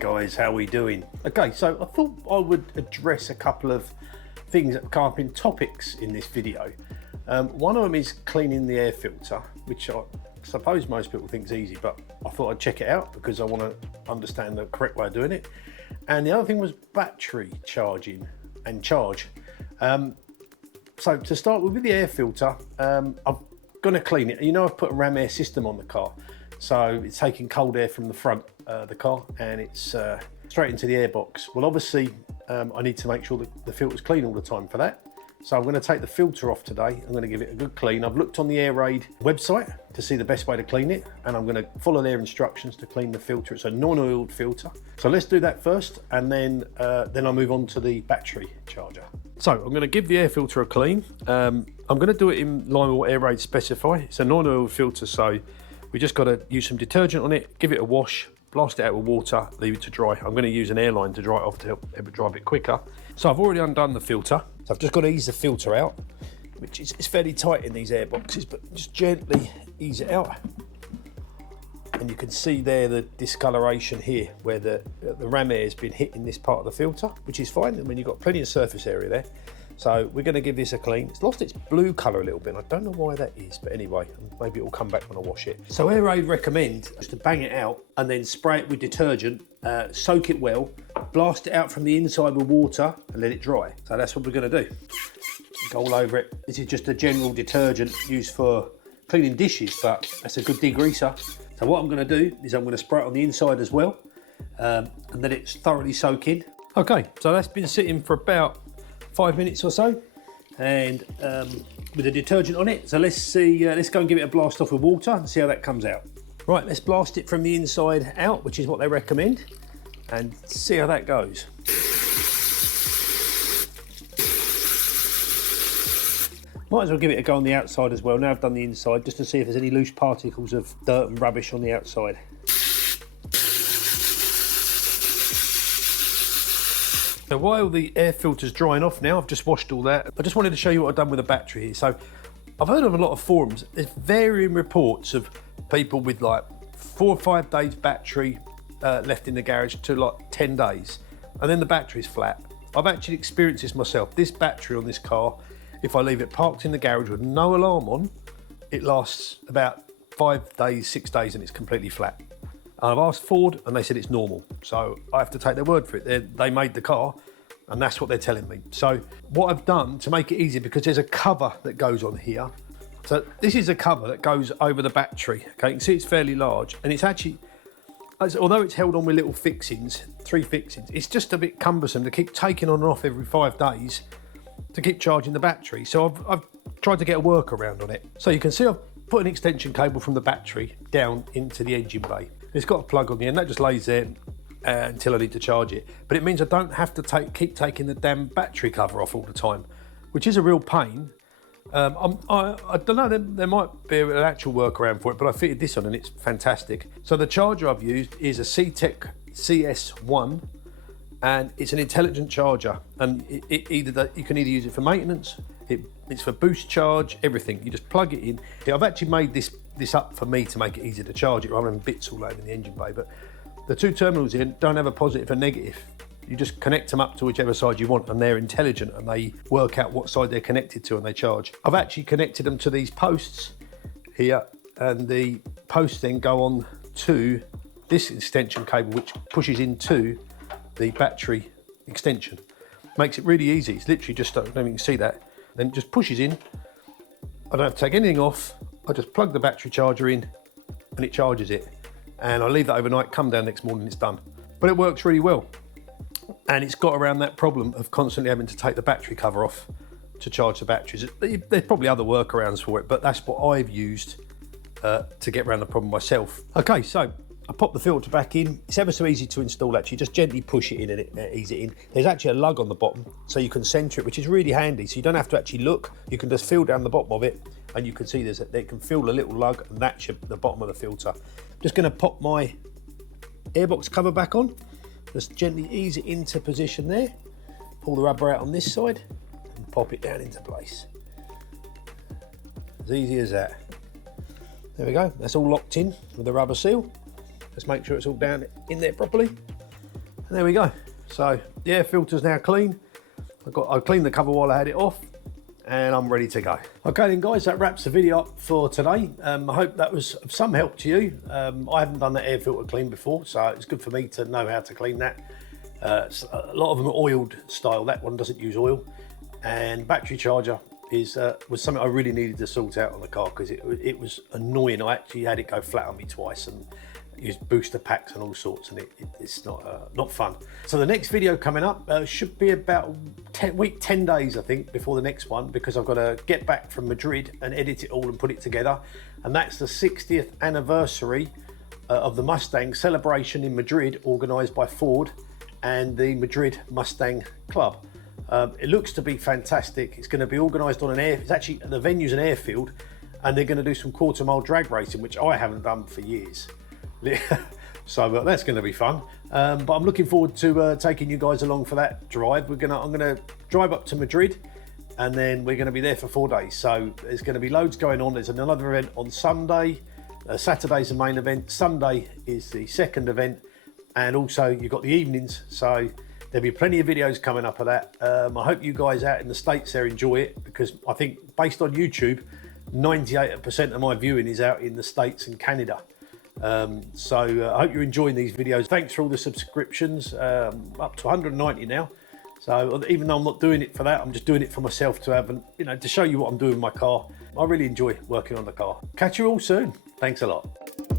guys, how we doing? Okay, so I thought I would address a couple of things that come up in topics in this video. One of them is cleaning the air filter, which I suppose most people think is easy, but I thought I'd check it out because I want to understand the correct way of doing it. And the other thing was battery charging and charge. So to start with the air filter, I'm going to clean it. You know, I've put a ram air system on the car, so it's taking cold air from the front of the car and it's straight into the air box. Well, obviously I need to make sure that the filter's clean all the time for that. So I'm going to take the filter off today. I'm going to give it a good clean. I've looked on the Airaid website to see the best way to clean it, and I'm going to follow their instructions to clean the filter. It's a non-oiled filter. So let's do that first, and then I'll move on to the battery charger. So I'm going to give the air filter a clean. I'm going to do it in line with what Airaid specify. It's a non-oiled filter, so we just got to use some detergent on it, give it a wash, blast it out with water, leave it to dry. I'm going to use an airline to dry it off to help it dry a bit quicker. So I've already undone the filter. So I've just got to ease the filter out, which is fairly tight in these air boxes, but just gently ease it out. And you can see there the discoloration here where the ram air has been hitting this part of the filter, which is fine. I mean, you've got plenty of surface area there. So we're going to give this a clean. It's lost its blue colour a little bit. I don't know why that is, but anyway, maybe it will come back when I wash it. So Airaid recommend just to bang it out and then spray it with detergent, soak it well, blast it out from the inside with water and let it dry. So that's what we're going to do. Go all over it. This is just a general detergent used for cleaning dishes, but that's a good degreaser. So what I'm going to do is I'm going to spray it on the inside as well, and let it thoroughly soak in. Okay, so that's been sitting for about 5 minutes or so, and with the detergent on it. So let's go and give it a blast off with water and see how that comes out. Right, let's blast it from the inside out, which is what they recommend, and see how that goes. Might as well give it a go on the outside as well. Now I've done the inside, just to see if there's any loose particles of dirt and rubbish on the outside. So while the air filter's drying off now, I've just washed all that. I just wanted to show you what I've done with the battery here. So I've heard of a lot of forums. There's varying reports of people with like 4 or 5 days battery left in the garage to like 10 days. And then the battery's flat. I've actually experienced this myself. This battery on this car, if I leave it parked in the garage with no alarm on, it lasts about 5 days, 6 days, and it's completely flat. I've asked Ford and they said it's normal. So I have to take their word for it. They made the car and that's what they're telling me. So what I've done to make it easier, because there's a cover that goes on here. So this is a cover that goes over the battery. Okay, you can see it's fairly large, and it's actually, although it's held on with little fixings, 3 fixings, it's just a bit cumbersome to keep taking on and off every 5 days to keep charging the battery. So I've tried to get a workaround on it. So you can see I've put an extension cable from the battery down into the engine bay. It's got a plug on the end that just lays there until I need to charge it. But it means I don't have to keep taking the damn battery cover off all the time, which is a real pain. I don't know, there might be an actual workaround for it, but I fitted this on and it's fantastic. So the charger I've used is a C-Tech CS1, and it's an intelligent charger, and you can either use it for maintenance, it's for boost charge, everything. You just plug it in. I've actually made this up for me to make it easier to charge it rather than bits all over in the engine bay, but the 2 terminals in don't have a positive and negative. You just connect them up to whichever side you want, and they're intelligent and they work out what side they're connected to and they charge. I've actually connected them to these posts here, and the posts then go on to this extension cable, which pushes into the battery extension. Makes it really easy. It's literally just, I don't know if you can see that, then it just pushes in. I don't have to take anything off. I just plug the battery charger in and it charges it. And I leave that overnight, come down next morning, it's done. But it works really well. And it's got around that problem of constantly having to take the battery cover off to charge the batteries. There's probably other workarounds for it, but that's what I've used to get around the problem myself. Okay, so I pop the filter back in. It's ever so easy to install actually. Just gently push it in and ease it in. There's actually a lug on the bottom so you can centre it, which is really handy. So you don't have to actually look. You can just feel down the bottom of it and you can see they can feel the little lug, and that's the bottom of the filter. Just going to pop my airbox cover back on. Just gently ease it into position there. Pull the rubber out on this side and pop it down into place. As easy as that. There we go. That's all locked in with the rubber seal. Just make sure it's all down in there properly. And there we go. So the air filter's now clean. I cleaned the cover while I had it off, and I'm ready to go. Okay then guys, that wraps the video up for today. I hope that was of some help to you. I haven't done that air filter clean before, so it's good for me to know how to clean that. A lot of them are oiled style. That one doesn't use oil. And battery charger was something I really needed to sort out on the car, because it was annoying. I actually had it go flat on me twice and use booster packs and all sorts, and it's not fun. So the next video coming up should be about 10 days, I think, before the next one, because I've got to get back from Madrid and edit it all and put it together. And that's the 60th anniversary of the Mustang celebration in Madrid, organised by Ford and the Madrid Mustang Club. It looks to be fantastic. It's going to be organised on it's actually, the venue's an airfield, and they're going to do some quarter-mile drag racing, which I haven't done for years. So that's going to be fun. But I'm looking forward to taking you guys along for that drive. I'm going to drive up to Madrid, and then we're going to be there for 4 days. So there's going to be loads going on. There's another event on Sunday. Saturday's the main event. Sunday is the second event. And also you've got the evenings, so there'll be plenty of videos coming up of that. I hope you guys out in the States there enjoy it, because I think based on YouTube, 98% of my viewing is out in the States and Canada. So I hope you're enjoying these videos. Thanks for all the subscriptions, up to 190 now. So even though I'm not doing it for that, I'm just doing it for myself to have, to show you what I'm doing with my car. I really enjoy working on the car. Catch you all soon. Thanks a lot.